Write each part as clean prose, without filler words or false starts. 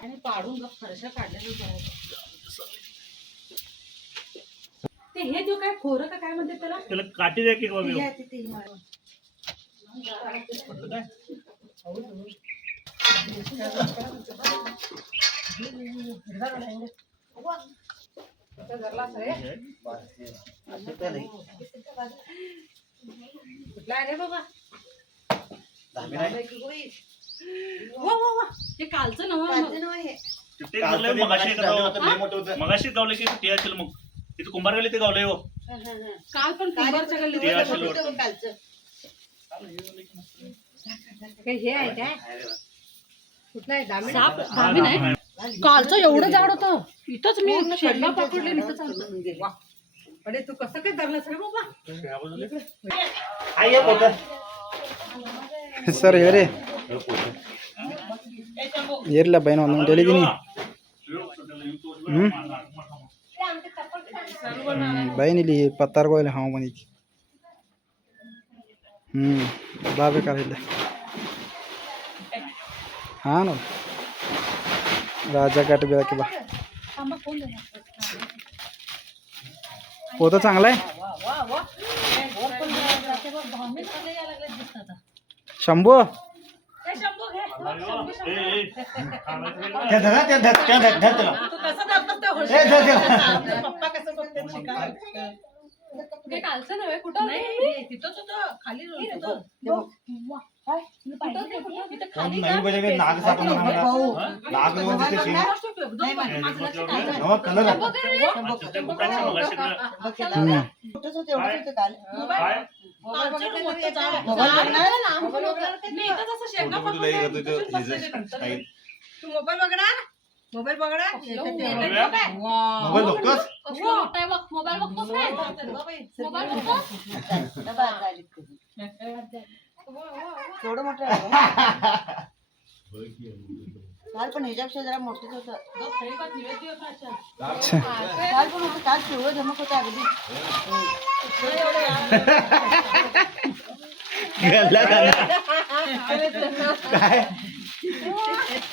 आणि पाडून गप फरशा काढल्या ते हे जो काय खोरं का काय म्हणते त्याला काठी द्या की बाबा कुठला आहे रे बाबा ते कालचं मगाशी गावले की ते असेल मग तिथे कुंभार गली ते गावले हो काल पण कुंभारच्या गल्लीत हे आहे काय कुठला आहे दामी नाही कालचं एवढं जाड होतं इथंच मी शेंडा पकडले इथं चालतो अरे तू कसं काय धरलंस रे बाबा सर हे रे ಏರ್ಲ ಬೈನ ಒಂದು ಹೇಳಿದೀನಿ ಬೈನಿಲ್ಲಿ ಪತ್ತಾರ್ಗೋಯ್ಲಿ ಹಾವು ಬಂದಿತ್ತು ಬಾಬೇಕಾಗಿಲ್ಲ ಹಾಂ ನೋಡಿ राजा घाट बेळकी बा पोतं चांगला आहे शंभू कालचं नव्हे कुठं तिथंच होतं खाली मोबाईल बघणार मोबाईल बघणार मोबाईल बघतोस मोबाईल बघतोस थोडं मोठं काल पण ह्याच्यापेक्षा जरा मोठंच होतं काल पण होतं काल पिवळं धमक होतं अगदी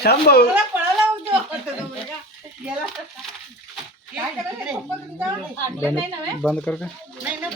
शंभू पळाला होतो बंद कर का नाही ना